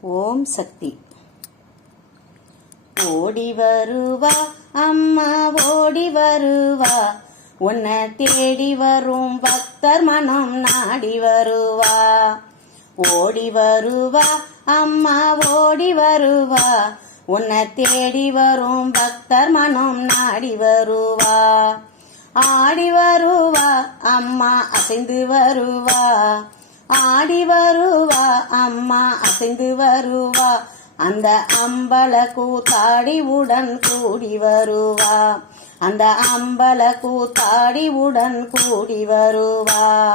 ஓம் சக்தி. ஓடி வருவா அம்மா ஓடி வருவா. உன்னை தேடி வரும் பக்தர் மனம் நாடி வருவா. ஓடி வருவா அம்மா ஓடி வருவா. உன்னை தேடி வரும் பக்தர் மனம் நாடி வருவா. ஆடி வருவா அம்மா அசைந்து வருவா. ஆடி வருவா அம்மா அசைந்து வருவா. அந்த அம்பல கூத்தாடி உடன் கூடி வருவா. அந்த அம்பல கூத்தாடி உடன் கூடி வருவா.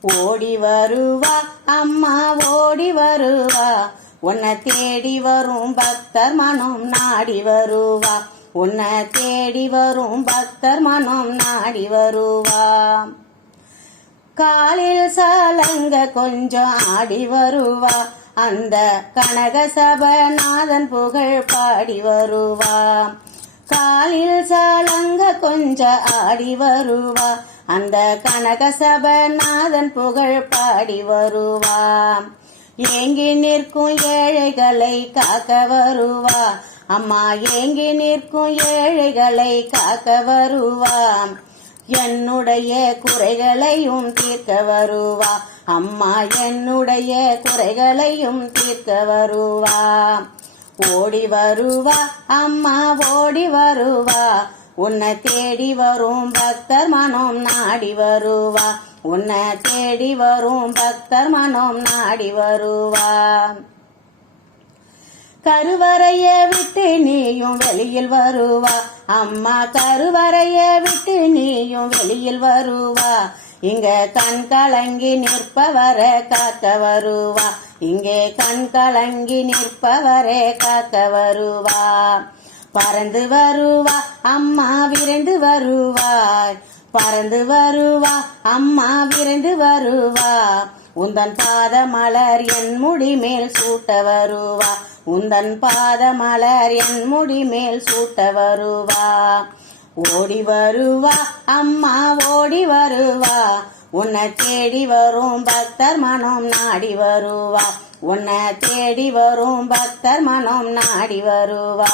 ஓடி வருவா அம்மா ஓடி வருவா. உன்னை தேடி வரும் பக்தர் மனம் நாடி வருவா. உன்னை தேடி வரும் பக்தர் மனம் நாடி வருவா. காலில் சாலங்க கொஞ்சம் ஆடி வருவா. அந்த கனக சபநாதன் புகழ் பாடி வருவா. காலில் சாலங்க கொஞ்சம் ஆடி வருவா. அந்த கனக சபநாதன் புகழ் பாடி வருவா. ஏங்கி நிற்கும் ஏழைகளை காக்க வருவா. அம்மா ஏங்கி நிற்கும் ஏழைகளை காக்க வருவா. என்னுடைய குறைகளையும் தீர்க்க வருவா. அம்மா என்னுடைய குறைகளையும் தீர்க்க வருவா. ஓடி வருவா அம்மா ஓடி வருவா. உன்னை தேடி வரும் பக்தர் மனம் நாடி வருவா. உன்னை தேடி வரும் பக்தர் மனம் நாடி வருவா. கருவறைய விட்டு நீயும் வெளியில் வருவா. அம்மா கருவறைய விட்டு நீயும் வெளியில் வருவா. இங்க கண் கலங்கி நிற்பவர காக்க வருவா. இங்கே கண் கலங்கி நிற்பவரே காக்க வருவா. பறந்து வருவா அம்மா விரைந்து வருவாய். பறந்து வருவா அம்மா விரைந்து வருவா. உந்தன் பாத மலர் என் முடி மேல் சூட்ட வருவா. உந்தன் பாத மலர் என் முடி மேல் சூட்ட வருவா. ஓடி வருவா அம்மா ஓடி வருவா. உன்னை தேடி வரும் பக்தர் மனம் நாடி வருவா. உன்னை தேடி வரும் பக்தர் மனம் நாடி வருவா.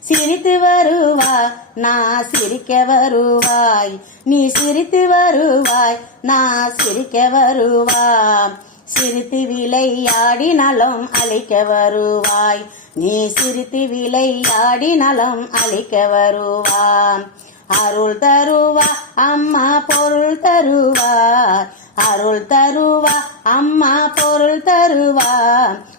சிரித்து வருவா நான் சிரிக்க வருவாய். நீ சிரித்து வருவாய் நான் சிரிக்க வருவா சிரித்து விளையாடி நலம் அழிக்க வருவாய். நீ சிரித்து விளையாடி நலம் அழிக்க வருவா அருள் தருவா அம்மா பொருள் தருவார் அருள் தருவா அம்மா பொருள் தருவா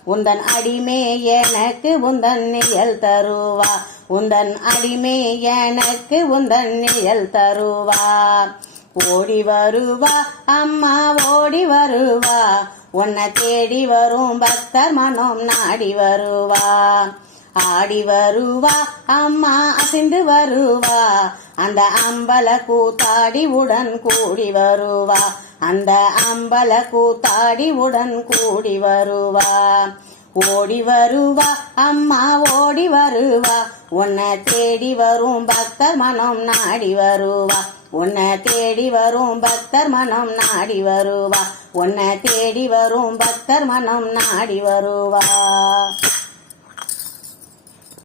உந்தன் அடிமே எனக்கு உந்தன் நிழல் தருவா உந்தன் அடிமே எனக்கு உந்தன் நிழல் தருவா ஓடி வருவா அம்மா ஓடி வருவா. உன்னை தேடி வரும் பக்தர் மனம் நாடி வருவா. ஆடி வருவா அம்மா அசைந்து வருவா. அந்த அம்பல கூத்தாடி உடன் கூடி வருவா. அந்த அம்பல கூத்தாடி உடன் கூடி வருவா. ஓடி வருவா அம்மா ஓடி வருவா. உன்னை தேடி வரும் பக்தர் மனம் நாடி வருவா. உன்னை தேடி வரும் பக்தர் மனம் நாடி வருவா. உன்னை தேடி வரும் பக்தர் மனம் நாடி வருவா.